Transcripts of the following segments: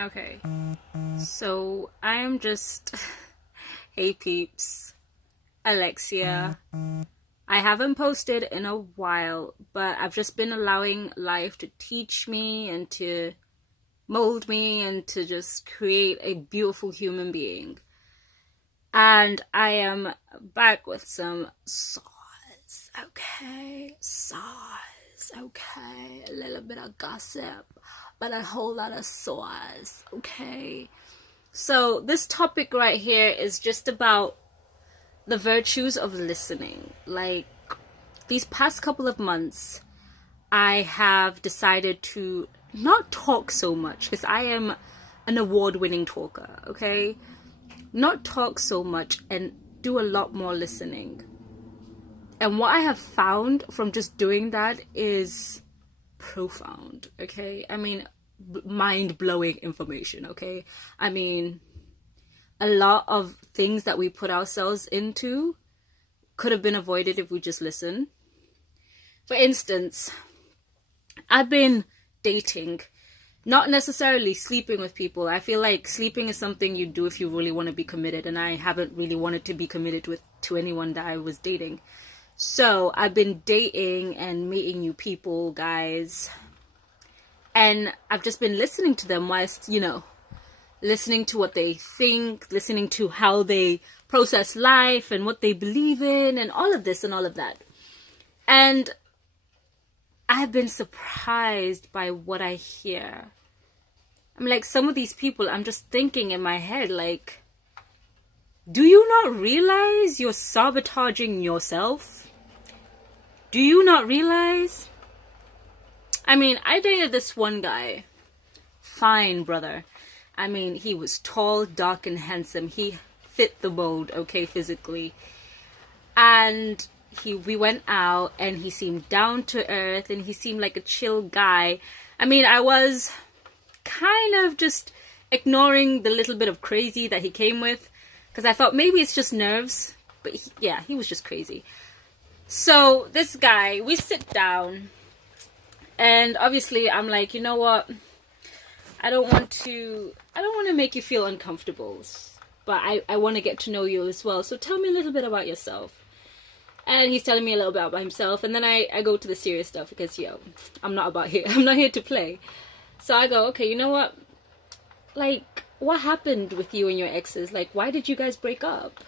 Okay, so I'm just, hey peeps, Alexia. I haven't posted in a while, but I've just been allowing life to teach me and to mold me and to just create a beautiful human being. And I am back with some sauce, okay? Sauce, okay? A little bit of gossip, but a whole lot of sauce, okay? So, this topic right here is just about the virtues of listening. Like, these past couple of months, I have decided to not talk so much because I am an award winning talker, okay? Not talk so much and do a lot more listening. And what I have found from just doing that is profound, okay? I mean, mind blowing information, okay? I mean, a lot of things that we put ourselves into could have been avoided if we just listen. For instance, I've been dating, not necessarily sleeping with people. I feel like sleeping is something you do if you really want to be committed, and I haven't really wanted to be committed to anyone that I was dating. So I've been dating and meeting new people, guys, and I've just been listening to them whilst, listening to what they think, listening to how they process life and what they believe in and all of this and all of that. And I've been surprised by what I hear. I'm like, some of these people, I'm just thinking in my head, like, do you not realize you're sabotaging yourself? Do you not realize? I mean, I dated this one guy. Fine, brother. I mean, he was tall, dark, and handsome. He fit the mold, okay, physically. And we went out and he seemed down to earth and he seemed like a chill guy. I mean, I was kind of just ignoring the little bit of crazy that he came with because I thought maybe it's just nerves. But he was just crazy. So this guy, we sit down and obviously I'm like, you know what? I don't want to make you feel uncomfortable, but I want to get to know you as well. So tell me a little bit about yourself. And he's telling me a little bit about himself. And then I go to the serious stuff because, I'm not here to play. So I go, okay, you know what? Like, what happened with you and your exes? Like, why did you guys break up?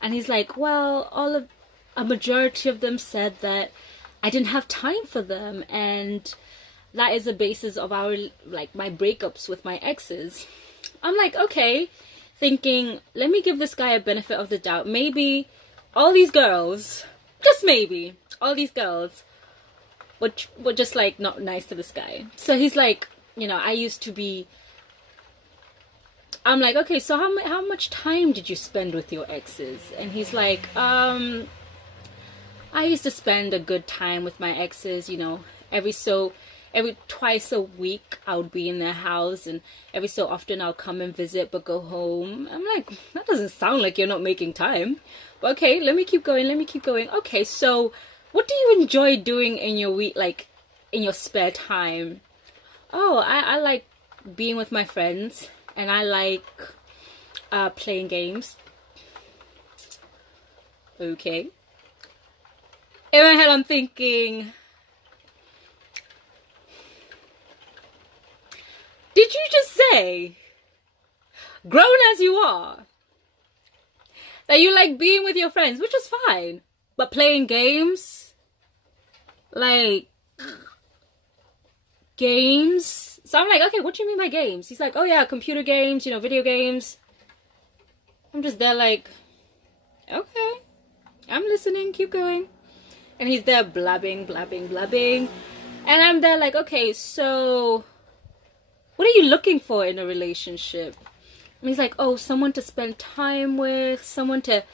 And he's like, well, a majority of them said that I didn't have time for them. And that is the basis of my breakups with my exes. I'm like, okay, thinking, let me give this guy a benefit of the doubt. Maybe all these girls, just maybe, all these girls were just like not nice to this guy. So he's like, I used to be. I'm like, okay, so how much time did you spend with your exes? And he's like, I used to spend a good time with my exes, every twice a week I would be in their house, and every so often I'll come and visit but go home. I'm like, that doesn't sound like you're not making time. But okay, let me keep going. Okay, so what do you enjoy doing in your week, like in your spare time? Oh, I like being with my friends, and I like playing games. Okay. In my head I'm thinking, did you just say, grown as you are, that you like being with your friends, which is fine, but playing games? Like, games? So I'm like, okay, what do you mean by games? He's like, oh yeah, computer games, video games. I'm just there like, okay, I'm listening, keep going. And he's there blabbing. And I'm there like, okay, so what are you looking for in a relationship? And he's like, oh, someone to spend time with, someone to,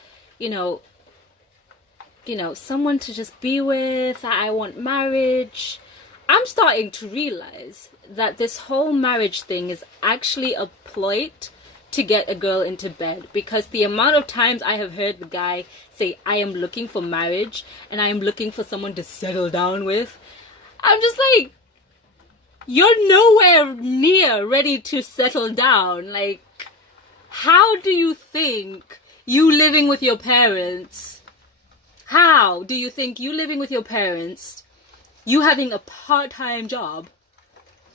someone to just be with. I want marriage. I'm starting to realize that this whole marriage thing is actually a ploy to get a girl into bed, because the amount of times I have heard the guy say, I am looking for marriage and I am looking for someone to settle down with, I'm just like, you're nowhere near ready to settle down. Like, how do you think you living with your parents, how do you think you living with your parents, you having a part-time job,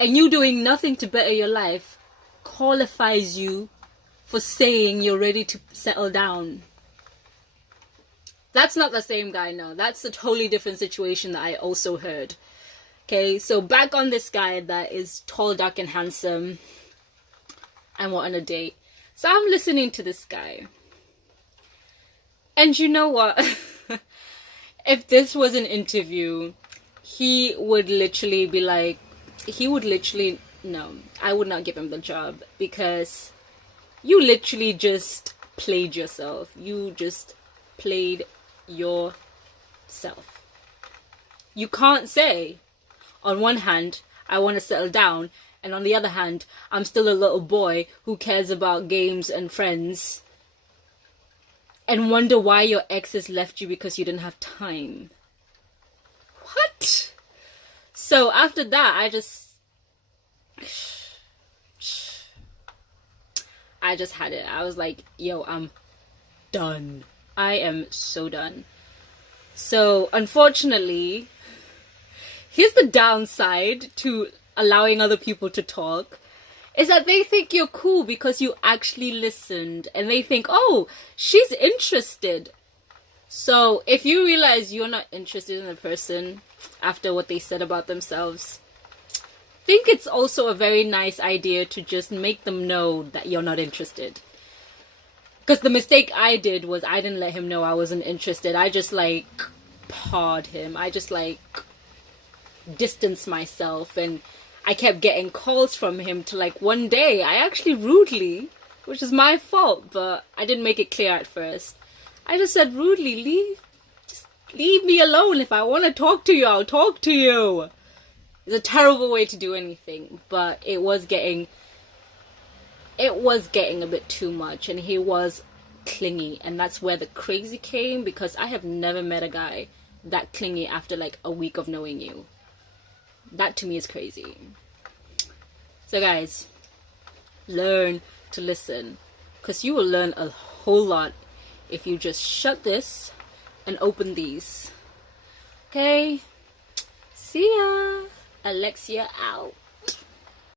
and you doing nothing to better your life, qualifies you for saying you're ready to settle down? That's not the same guy, no. That's a totally different situation that I also heard. Okay, so back on this guy that is tall, dark, and handsome and we're on a date. So I'm listening to this guy. And you know what? If this was an interview, he would literally be like, no, I would not give him the job, because you literally just played yourself. You just played yourself. You can't say, on one hand, I want to settle down, and on the other hand, I'm still a little boy who cares about games and friends, and wonder why your exes left you because you didn't have time. What? So after that, I just had it. I was like, yo, I'm done. I am so done. So unfortunately, here's the downside to allowing other people to talk, is that they think you're cool because you actually listened, and they think, oh, she's interested. So if you realize you're not interested in the person after what they said about themselves, I think it's also a very nice idea to just make them know that you're not interested. Because the mistake I did was I didn't let him know I wasn't interested. I just like pawed him. I just like distanced myself, and I kept getting calls from him to like one day I actually rudely, which is my fault, but I didn't make it clear at first. I just said rudely, just leave me alone. If I want to talk to you, I'll talk to you. It's a terrible way to do anything, but it was getting a bit too much, and he was clingy, and that's where the crazy came, because I have never met a guy that clingy after like a week of knowing you. That to me is crazy. So guys, learn to listen, because you will learn a whole lot if you just shut this and open these. Okay, see ya. Alexia out.